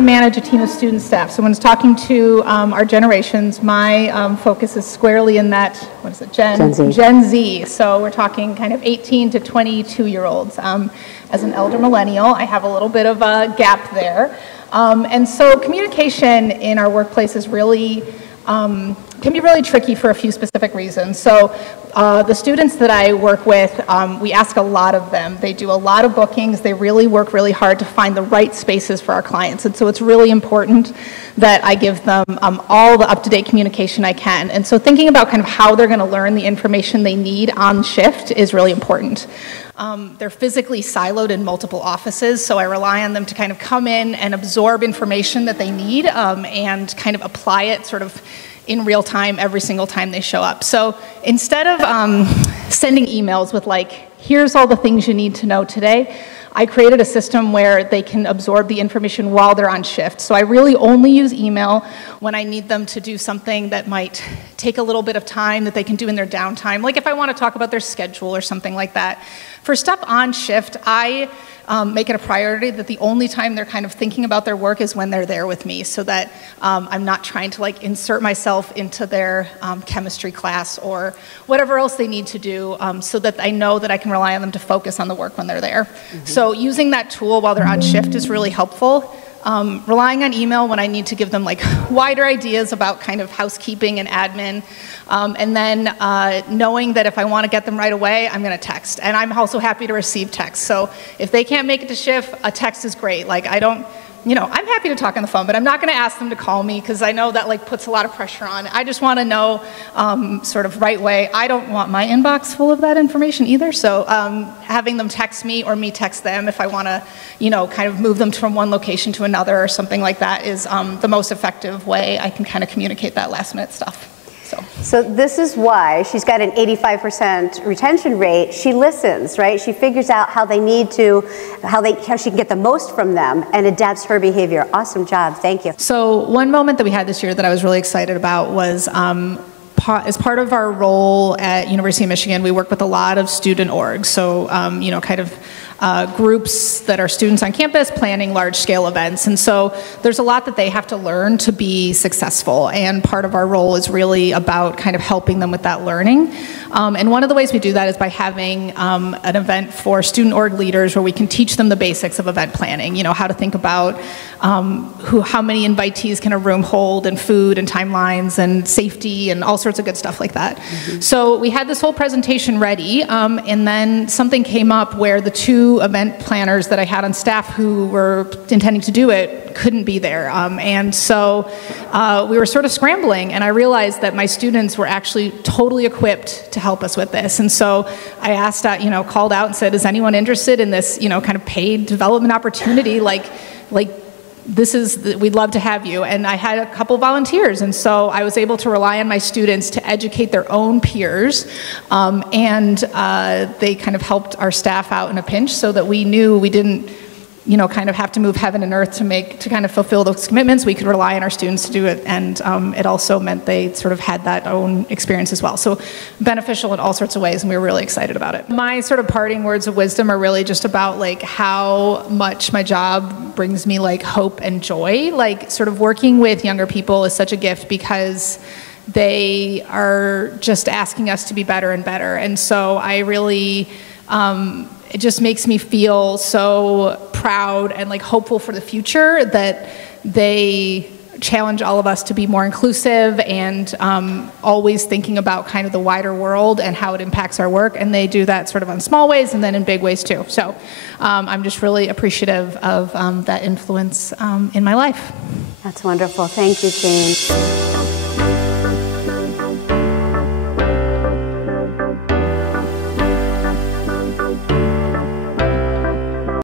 I manage a team of student staff. So when it's talking to our generations, my focus is squarely in that, what is it, Gen Z. Gen Z. So we're talking kind of 18 to 22-year-olds. As an elder millennial, I have a little bit of a gap there. And so communication in our workplace is really, can be really tricky for a few specific reasons. So the students that I work with, we ask a lot of them. They do a lot of bookings. They really work really hard to find the right spaces for our clients. And so it's really important that I give them all the up-to-date communication I can. And so thinking about kind of how they're going to learn the information they need on shift is really important. They're physically siloed in multiple offices, so I rely on them to kind of come in and absorb information that they need and kind of apply it sort of in real time every single time they show up. So instead of sending emails with like, here's all the things you need to know today, I created a system where they can absorb the information while they're on shift. So I really only use email when I need them to do something that might take a little bit of time that they can do in their downtime, like if I want to talk about their schedule or something like that. For stuff on shift, I make it a priority that the only time they're kind of thinking about their work is when they're there with me, so that I'm not trying to like insert myself into their chemistry class or whatever else they need to do, so that I know that I can rely on them to focus on the work when they're there. Mm-hmm. So using that tool while they're on shift is really helpful. Relying on email when I need to give them like wider ideas about kind of housekeeping and admin, and then knowing that if I want to get them right away, I'm going to text. And I'm also happy to receive text. So if they can't make it to shift, a text is great. Like I don't, you know, I'm happy to talk on the phone, but I'm not going to ask them to call me because I know that like puts a lot of pressure on. I just want to know sort of right way. I don't want my inbox full of that information either. So having them text me or me text them if I want to, you know, kind of move them from one location to another or something like that is the most effective way I can kind of communicate that last minute stuff. So this is why she's got an 85% retention rate. She listens, right? She figures out how they need to, how she can get the most from them and adapts her behavior. Awesome job, thank you. So one moment that we had this year that I was really excited about was as part of our role at University of Michigan, we work with a lot of student orgs. So, you know, kind of groups that are students on campus planning large-scale events. And so there's a lot that they have to learn to be successful. And part of our role is really about kind of helping them with that learning. And one of the ways we do that is by having an event for student org leaders where we can teach them the basics of event planning, you know, how to think about how many invitees can a room hold, and food and timelines and safety and all sorts of good stuff like that. Mm-hmm. So we had this whole presentation ready, and then something came up where the two event planners that I had on staff who were intending to do it couldn't be there. And so we were sort of scrambling, and I realized that my students were actually totally equipped to help us with this. And so I asked, you know, called out and said, is anyone interested in this, you know, kind of paid development opportunity? Like this is, we'd love to have you. And I had a couple volunteers, and so I was able to rely on my students to educate their own peers, and they kind of helped our staff out in a pinch so that we knew we didn't, you know, kind of have to move heaven and earth to kind of fulfill those commitments. We could rely on our students to do it, and it also meant they sort of had that own experience as well. So beneficial in all sorts of ways, and we were really excited about it. My sort of parting words of wisdom are really just about like how much my job brings me like hope and joy. Like sort of working with younger people is such a gift because they are just asking us to be better and better. And so I really, it just makes me feel so proud and like hopeful for the future that they challenge all of us to be more inclusive and always thinking about kind of the wider world and how it impacts our work. And they do that sort of on small ways and then in big ways too. So I'm just really appreciative of that influence in my life. That's wonderful. Thank you, Jane.